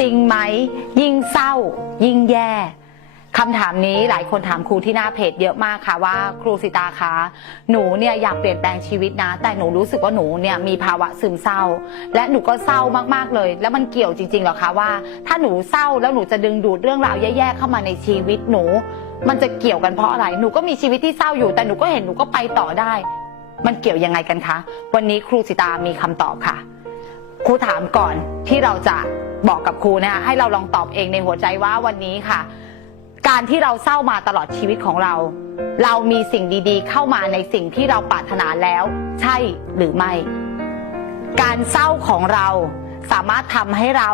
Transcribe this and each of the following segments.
จริงไหม ยิ่งเศร้า ยิ่งแย่คำถามนี้หลายคนถามครูที่หน้าเพจเยอะมากค่ะว่าครูสิตาคะหนูเนี่ยอยากเปลี่ยนแปลงชีวิตนะ แต่หนูรู้สึกว่าหนูเนี่ยมีภาวะซึมเศร้า และหนูก็เศร้ามากๆเลย แล้วมันเกี่ยวจริงๆหรอคะว่า ถ้าหนูเศร้าแล้วหนูจะดึงดูดเรื่องราวแย่ๆเข้ามาในชีวิตหนู มันจะเกี่ยวกันเพราะอะไรหนูก็มีชีวิตที่เศร้าอยู่ แต่หนูก็เห็นหนูก็ไปต่อได้ มันเกี่ยวยังไงกันคะวันนี้ครูสิตามีคำตอบค่ะ ครูถามก่อนที่เราจะ บอกกับครูนะคะให้เราลองตอบเองในหัวใจว่าวันนี้ค่ะ การที่เราเศร้ามาตลอดชีวิตของเรา เรามีสิ่งดีๆ เข้ามาในสิ่งที่เราปรารถนาแล้ว ใช่หรือไม่ การเศร้าของเราสามารถทำให้เรา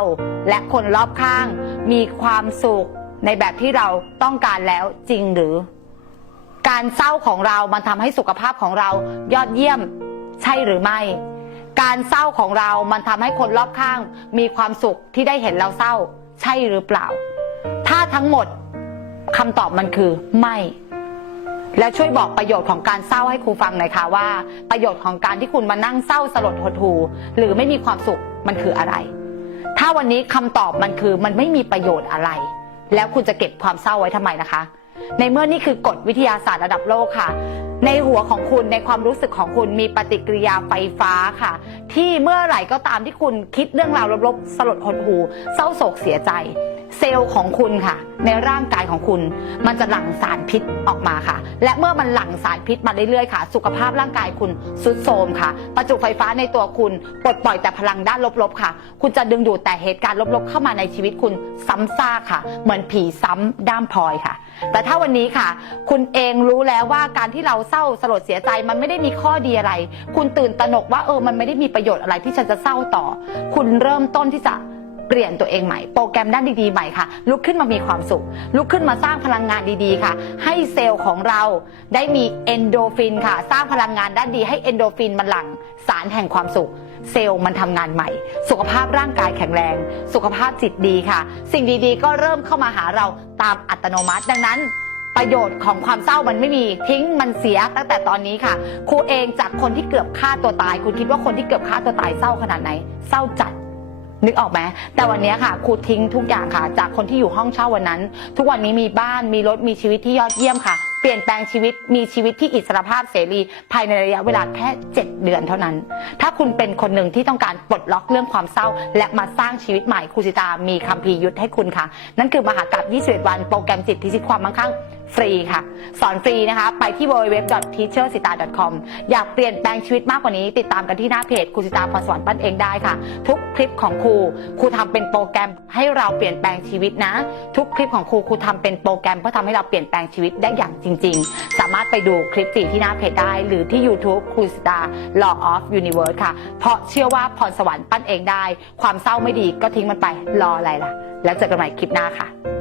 และคนรอบข้าง มีความสุขในแบบที่เราต้องการแล้วจริงหรือ การเศร้าของเรามันทำให้สุขภาพของเรายอดเยี่ยม ใช่หรือไม่ การเศร้าของเรามันทำให้คนรอบข้าง มีความสุขที่ได้เห็นเราเศร้า ใช่หรือเปล่า ถ้าทั้งหมดคำตอบมันคือไม่ และช่วยบอกประโยชน์ของการเศร้าให้ครูฟังหน่อยค่ะว่า ประโยชน์ของการที่คุณมานั่งเศร้าสลดหดหู่หรือไม่มีความสุขมันคืออะไร ถ้าวันนี้คำตอบมันคือมันไม่มีประโยชน์อะไร แล้วคุณจะเก็บความเศร้าไว้ทำไมนะคะ ในเมื่อนี่คือกฎวิทยาศาสตร์ระดับโลกค่ะ ในหัวของคุณในความรู้สึกของคุณมีปฏิกิริยาไฟฟ้าค่ะ ที่เมื่อไหร่ก็ตามที่คุณคิดเรื่องราวลบๆสลดหดหูเศร้าโศกเสียใจ เซลล์ของคุณค่ะ ในร่างกายของคุณ มันจะหลั่งสารพิษออกมาค่ะ และเมื่อมันหลั่งสารพิษมาเรื่อยๆค่ะ สุขภาพร่างกายคุณสุดโทรมค่ะ ประจุไฟฟ้าในตัวคุณปลดปล่อยแต่พลังด้านลบๆค่ะ คุณจะดึงดูดแต่เหตุการณ์ลบๆ เข้ามาในชีวิตคุณซ้ำซากค่ะ เหมือนผีซ้ำด้ามพลอยค่ะ แต่ถ้าวันนี้ค่ะ คุณเองรู้แล้วว่าการที่เราเศร้าสลดเสียใจมันไม่ได้มีข้อดีอะไร คุณตื่นตระหนกว่าเออมันไม่ได้มีประโยชน์อะไรที่ฉันจะเศร้าต่อ คุณเริ่มต้นที่จะ เปลี่ยนตัวเองใหม่ โปรแกรมด้านดีๆใหม่ค่ะ ลุกขึ้นมามีความสุข ลุกขึ้นมาสร้างพลังงานดีๆค่ะ ให้เซลล์ของเราได้มีเอนโดฟินค่ะ สร้างพลังงานด้านดีให้เอนโดฟินมันหลั่งสารแห่งความสุข เซลล์มันทำงานใหม่ สุขภาพร่างกายแข็งแรง สุขภาพจิตดีค่ะ สิ่งดีๆ ก็เริ่มเข้ามาหาเราตามอัตโนมัติดังนั้นประโยชน์ของความเศร้ามันไม่มีทิ้งมันเสียตั้งแต่ตอนนี้ค่ะ ครูเองจากคนที่เกือบฆ่าตัวตาย คุณคิดว่าคนที่เกือบฆ่าตัวตายเศร้าขนาดไหน เศร้าจัด นึกออกไหมแต่วันนี้ค่ะครูทิ้งทุกอย่างค่ะ จากคนที่อยู่ห้องเช่าวันนั้น ทุกวันนี้มีบ้านมีรถมีชีวิตที่ยอดเยี่ยมค่ะ เปลี่ยนแปลงชีวิตมีชีวิตที่อิสรภาพเสรี ภายในระยะเวลาแค่ 7 เดือนเท่านั้น ถ้าคุณเป็นคนหนึ่งที่ต้องการปลดล็อกเรื่องความเศร้า และมาสร้างชีวิตใหม่ครูสิตามีคัมภีร์ยุทธให้คุณค่ะ นั่นคือมหากราบ21 วันโปรแกรมจิตพิชิตความมั่งคั่ง ฟรีค่ะ สอนฟรีนะคะ ไปที่ www.teachersita.com อยากเปลี่ยนแปลงชีวิตมากกว่านี้ ติดตามกันที่หน้าเพจครูสิตาพรสวรรค์ปั้นเองได้ค่ะ ทุกคลิปของครูครูทำเป็นโปรแกรมให้เราเปลี่ยนแปลงชีวิตนะ ทุกคลิปของครูครูทำเป็นโปรแกรมเพื่อทำให้เราเปลี่ยนแปลงชีวิตได้อย่างจริง ๆ สามารถไปดูคลิปฟรีที่หน้าเพจได้ หรือที่ YouTube ครูสิตา Law of Universe ค่ะ เพราะเชื่อว่าพรสวรรค์ปั้นเองได้ ความเศร้าไม่ดีก็ทิ้งมันไปรออะไรล่ะ แล้วเจอกันใหม่คลิปหน้าค่ะ